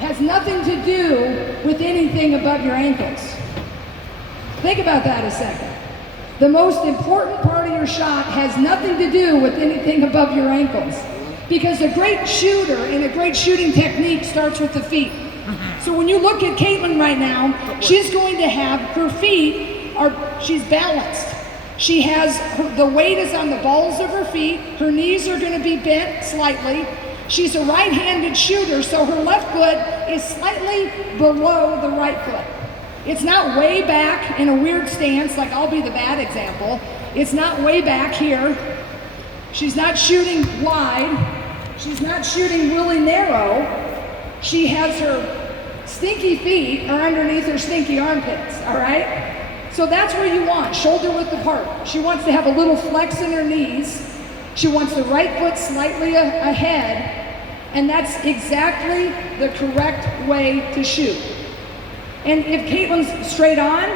has nothing to do with anything above your ankles. Think about that a second. The most important part of your shot has nothing to do with anything above your ankles. Because a great shooter and a great shooting technique starts with the feet. So when you look at Caitlin right now, she's going to have her feet, she's balanced. She has, the weight is on the balls of her feet, her knees are going to be bent slightly. She's a right-handed shooter, so her left foot is slightly below the right foot. It's not way back in a weird stance, like I'll be the bad example. It's not way back here. She's not shooting wide. She's not shooting really narrow. She has her stinky feet are underneath her stinky armpits, all right? So that's where you want, shoulder width apart. She wants to have a little flex in her knees. She wants the right foot slightly ahead, and that's exactly the correct way to shoot. And if Caitlin's straight on,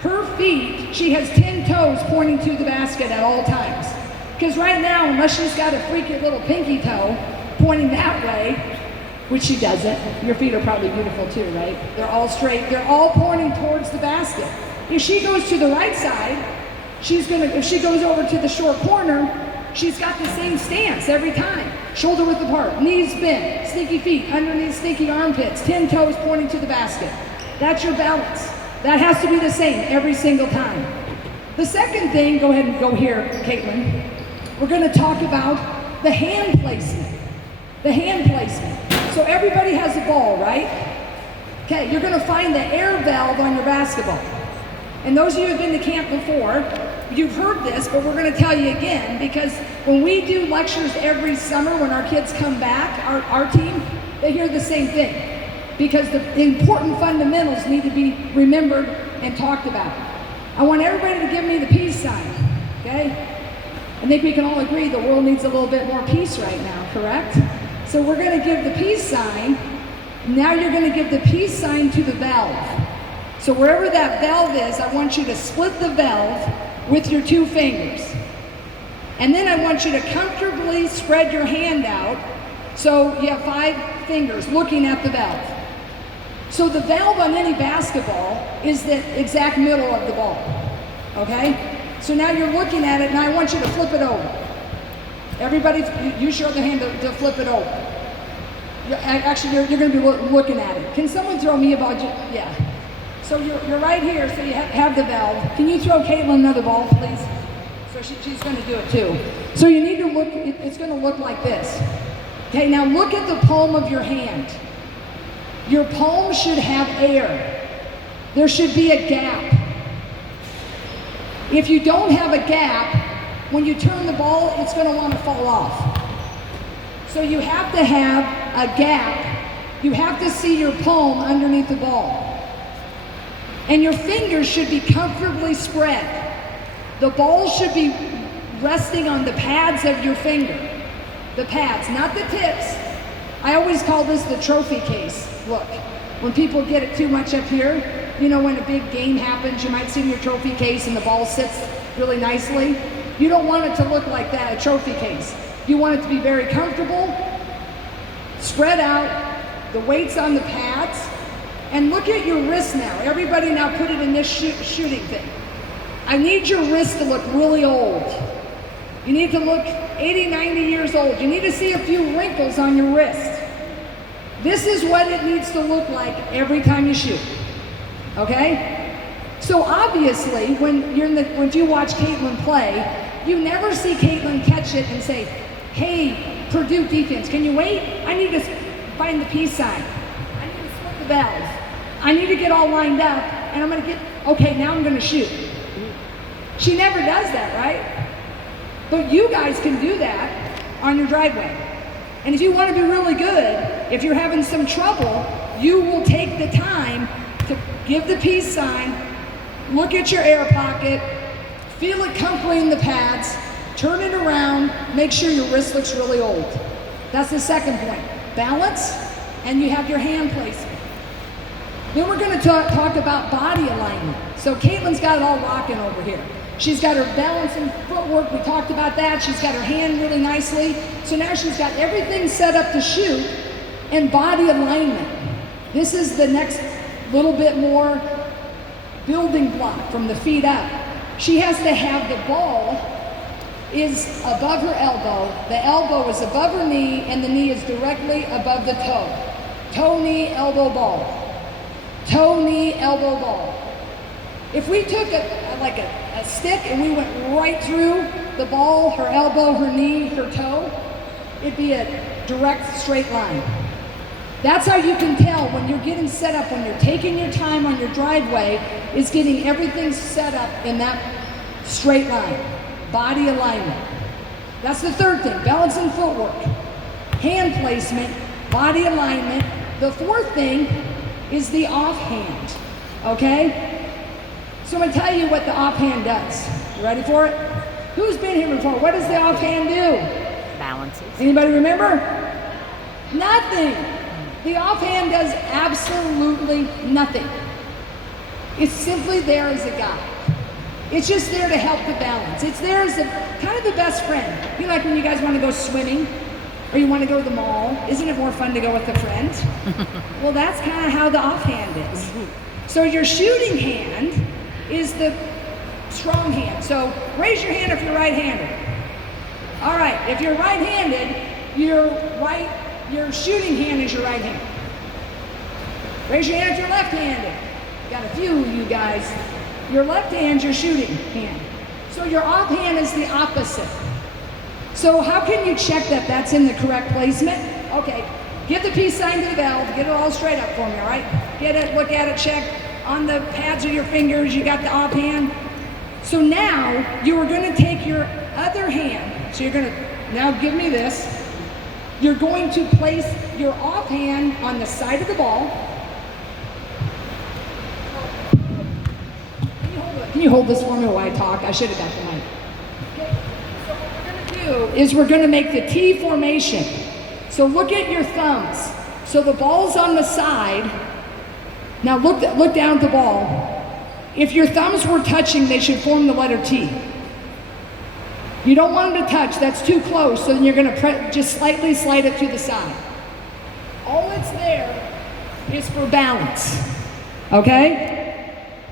her feet, she has 10 toes pointing to the basket at all times. Because right now, unless she's got a freaky little pinky toe pointing that way, which she doesn't, your feet are probably beautiful too, right? They're all straight, they're all pointing towards the basket. If she goes to the right side, if she goes over to the short corner, she's got the same stance every time. Shoulder width apart, knees bent, stinky feet underneath stinky armpits, 10 toes pointing to the basket. That's your balance. That has to be the same every single time. The second thing, go ahead and go here, Caitlin. We're going to talk about the hand placement. The hand placement. So everybody has a ball, right? Okay, you're going to find the air valve on your basketball. And those of you who have been to camp before, you've heard this, but we're going to tell you again, because when we do lectures every summer, when our kids come back, our team, they hear the same thing. Because the important fundamentals need to be remembered and talked about. I want everybody to give me the peace sign, okay? I think we can all agree the world needs a little bit more peace right now, correct? So we're going to give the peace sign. Now you're going to give the peace sign to the valve. So wherever that valve is, I want you to split the valve with your 2 fingers. And then I want you to comfortably spread your hand out so you have 5 fingers looking at the valve. So the valve on any basketball is the exact middle of the ball, okay? So now you're looking at it, and I want you to flip it over. Everybody, you show the hand to flip it over. You're going to be looking at it. Can someone throw me a ball? Yeah. So you're right here, so you have the valve. Can you throw Caitlin another ball, please? So she's going to do it too. So you need to look, it's going to look like this. Okay, now look at the palm of your hand. Your palm should have air. There should be a gap. If you don't have a gap, when you turn the ball, it's going to want to fall off. So you have to have a gap. You have to see your palm underneath the ball. And your fingers should be comfortably spread. The ball should be resting on the pads of your finger. The pads, not the tips. I always call this the trophy case. Look, when people get it too much up here, you know, when a big game happens, you might see your trophy case and the ball sits really nicely. You don't want it to look like that, a trophy case. You want it to be very comfortable, spread out, the weight's on the pads, and look at your wrist now. Everybody now put it in this shooting thing. I need your wrist to look really old. You need to look 80, 90 years old. You need to see a few wrinkles on your wrist. This is what it needs to look like every time you shoot, okay? So obviously, when you watch Caitlin play, you never see Caitlin catch it and say, hey, Purdue defense, can you wait? I need to find the peace sign. I need to split the valve. I need to get all lined up, and I'm going to get, okay, now I'm going to shoot. She never does that, right? But you guys can do that on your driveway. And if you want to be really good, if you're having some trouble, you will take the time to give the peace sign, look at your air pocket, feel it comfortably in the pads, turn it around, make sure your wrist looks really old. That's the second point. Balance, and you have your hand placement. Then we're going to talk about body alignment. So Caitlin's got it all rocking over here. She's got her balance and footwork, we talked about that. She's got her hand really nicely. So now she's got everything set up to shoot, and body alignment. This is the next little bit more building block from the feet up. She has to have the ball is above her elbow, the elbow is above her knee, and the knee is directly above the toe. Toe, knee, elbow, ball. Toe, knee, elbow, ball. If we took a stick and we went right through the ball, her elbow, her knee, her toe, it'd be a direct straight line. That's how you can tell when you're getting set up, when you're taking your time on your driveway, is getting everything set up in that straight line. Body alignment. That's the third thing, balance and footwork. Hand placement, body alignment. The fourth thing is the offhand, okay? So I'm gonna tell you what the offhand does. You ready for it? Who's been here before? What does the offhand do? Balances. Anybody remember? Nothing. The offhand does absolutely nothing. It's simply there as a guide. It's just there to help the balance. It's there as a kind of the best friend. You know, like when you guys want to go swimming or you want to go to the mall. Isn't it more fun to go with a friend? Well, that's kind of how the offhand is. So your shooting hand is the strong hand. So raise your hand if you're right-handed. All right, if you're right-handed, your shooting hand is your right hand. Raise your hand if you're left-handed. Got a few of you guys. Your left hand's your shooting hand. So your offhand is the opposite. So how can you check that that's in the correct placement? Okay, give the peace sign to the valve, get it all straight up for me, all right? Get it, look at it, check on the pads of your fingers, you got the offhand. So now you are gonna take your other hand, so you're gonna, now give me this. You're going to place your offhand on the side of the ball. Can you hold this for me while I talk? I should have got the mic. Okay, so what we're gonna do is we're gonna make the T formation. So look at your thumbs. So the ball's on the side. Now look down at the ball. If your thumbs were touching, they should form the letter T. You don't want them to touch, that's too close, so then you're gonna just slightly slide it to the side. All that's there is for balance, okay?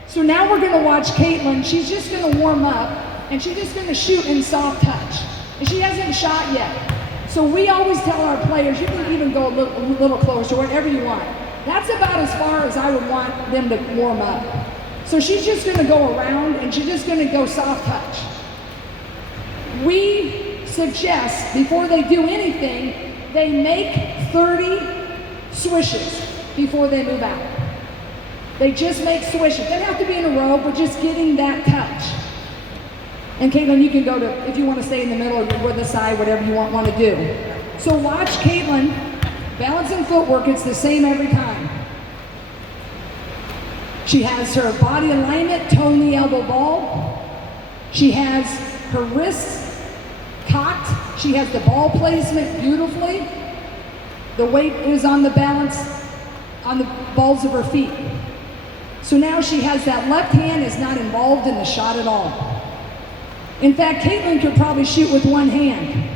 So now we're gonna watch Caitlin. She's just gonna warm up and she's just gonna shoot in soft touch. And she hasn't shot yet. So we always tell our players, you can even go a little closer, whatever you want. That's about as far as I would want them to warm up. So she's just gonna go around and she's just gonna go soft touch. We suggest before they do anything, they make 30 swishes before they move out. They just make swishes. They don't have to be in a row, but just getting that touch. And Caitlin, you can go to, if you want to stay in the middle or the side, whatever you want to do. So watch Caitlin, balance and footwork, it's the same every time. She has her body alignment, toe, knee, elbow, ball. She has her wrists cocked. She has the ball placement beautifully. The weight is on the balance, on the balls of her feet. So now she has that left hand is not involved in the shot at all. In fact, Caitlin could probably shoot with one hand.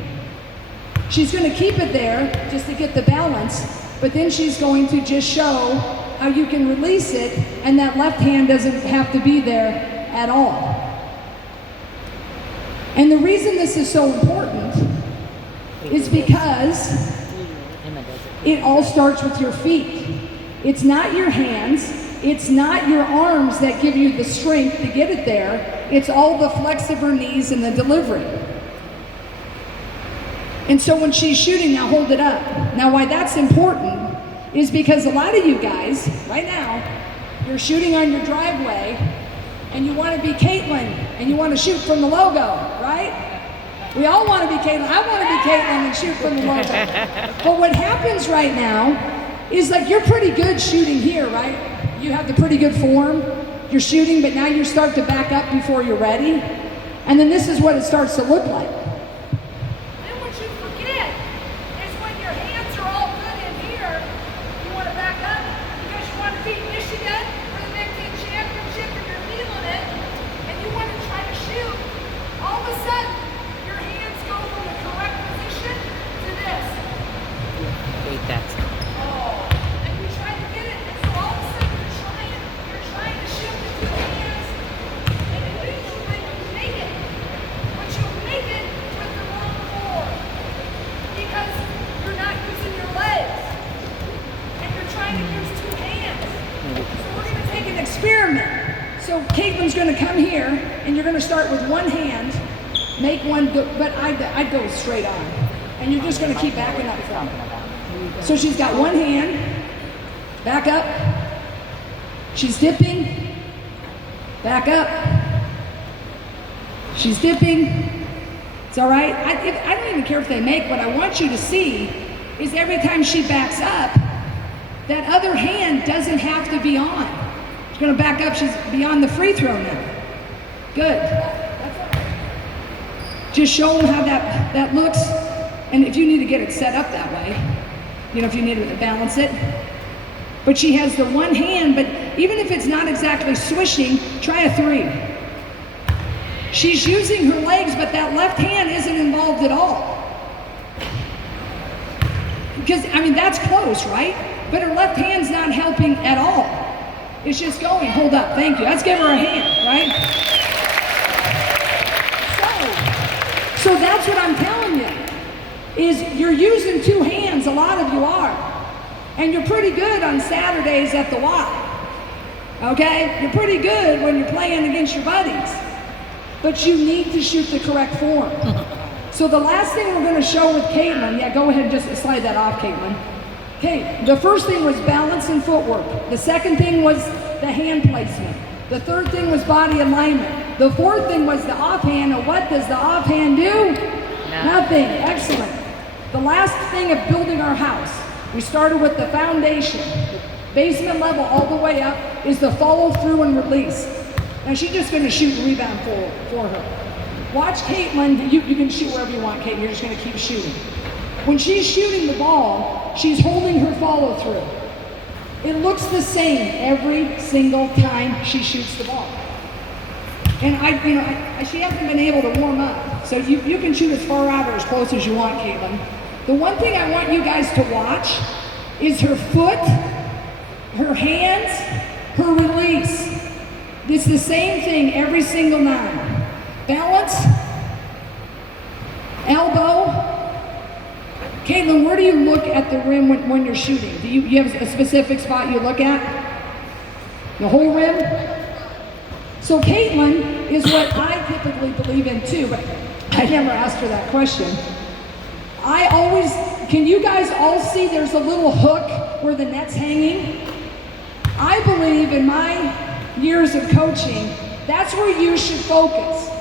She's going to keep it there just to get the balance, but then she's going to just show how you can release it and that left hand doesn't have to be there at all. And the reason this is so important is because it all starts with your feet. It's not your hands, it's not your arms that give you the strength to get it there, it's all the flex of her knees and the delivery. And so when she's shooting, now hold it up. Now why that's important is because a lot of you guys, right now, you're shooting on your driveway and you want to be Caitlin and you want to shoot from the logo, right? We all want to be Caitlin. I want to be Caitlin and shoot from the logo. But what happens right now is like you're pretty good shooting here, right? You have the pretty good form. You're shooting, but now you start to back up before you're ready. And then this is what it starts to look like. Then what you forget is when your hands are all good in here, you want to back up because you want to beat Michigan for the Big Ten Championship and you're feeling it, and you want to try to shoot. All of a sudden, your hands go from the correct position to this. Hate that. So Caitlin's going to come here, and you're going to start with one hand, make one, but I'd go straight on. And you're just going to keep backing up from her. So she's got one hand, back up, she's dipping, back up, she's dipping. It's all right. I don't even care if they make. What I want you to see is every time she backs up, that other hand doesn't have to be on. She's going to back up. She's beyond the free throw now. Good. Just show them how that looks. And if you need to get it set up that way, you know, if you need to balance it. But she has the one hand, but even if it's not exactly swishing, try a three. She's using her legs, but that left hand isn't involved at all. Because, I mean, that's close, right? But her left hand's not helping at all. It's just going, hold up, thank you. Let's give her a hand, right? So that's what I'm telling you, is you're using two hands, a lot of you are. And you're pretty good on Saturdays at the Y. Okay? You're pretty good when you're playing against your buddies. But you need to shoot the correct form. So the last thing we're going to show with Caitlin, yeah, go ahead and just slide that off, Caitlin. Okay, the first thing was balance and footwork. The second thing was the hand placement. The third thing was body alignment. The fourth thing was the offhand, and what does the offhand do? Nothing. Excellent. The last thing of building our house, we started with the foundation. The basement level all the way up is the follow through and release. Now she's just going to shoot and rebound for her. Watch Caitlin. You can shoot wherever you want, Caitlin. You're just going to keep shooting. When she's shooting the ball, she's holding her follow through. It looks the same every single time she shoots the ball. And she hasn't been able to warm up. So you can shoot as far out or as close as you want, Caitlin. The one thing I want you guys to watch is her foot, her hands, her release. It's the same thing every single nine. Balance, elbow. Caitlin, where do you look at the rim when you're shooting? Do you have a specific spot you look at? The whole rim? So Caitlin is what I typically believe in too, but I never asked her that question. Can you guys all see there's a little hook where the net's hanging? I believe in my years of coaching, that's where you should focus.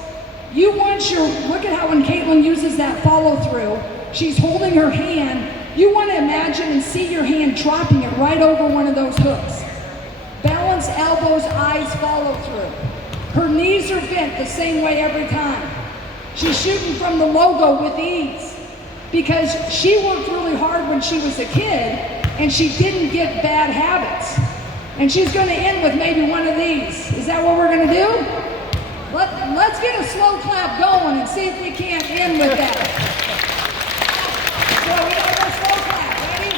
Look at how when Caitlin uses that follow through, she's holding her hand. You want to imagine and see your hand dropping it right over one of those hooks. Balance, elbows, eyes, follow through. Her knees are bent the same way every time. She's shooting from the logo with ease because she worked really hard when she was a kid and she didn't get bad habits. And she's going to end with maybe one of these. Is that what we're going to do? Let's get a slow clap going and see if we can't end with that. So we got a slow clap. Ready?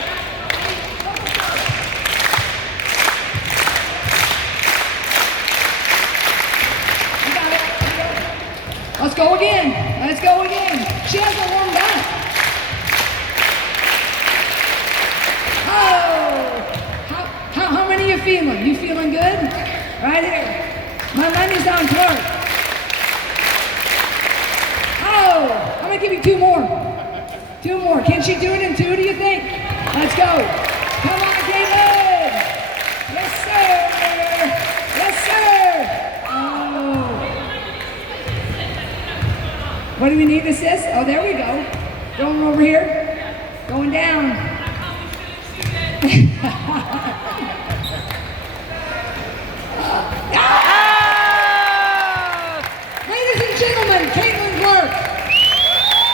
You got it. Let's go again. Let's go again. She hasn't warmed up. Oh! How many are you feeling? You feeling good? Right here. My money's on Clark. Oh! I'm gonna give you two more. Two more. Can she do it in two, do you think? Let's go. Come on, David. Yes, sir. Yes, sir. Oh. What do we need, assist? Oh, there we go. Going over here. Going down.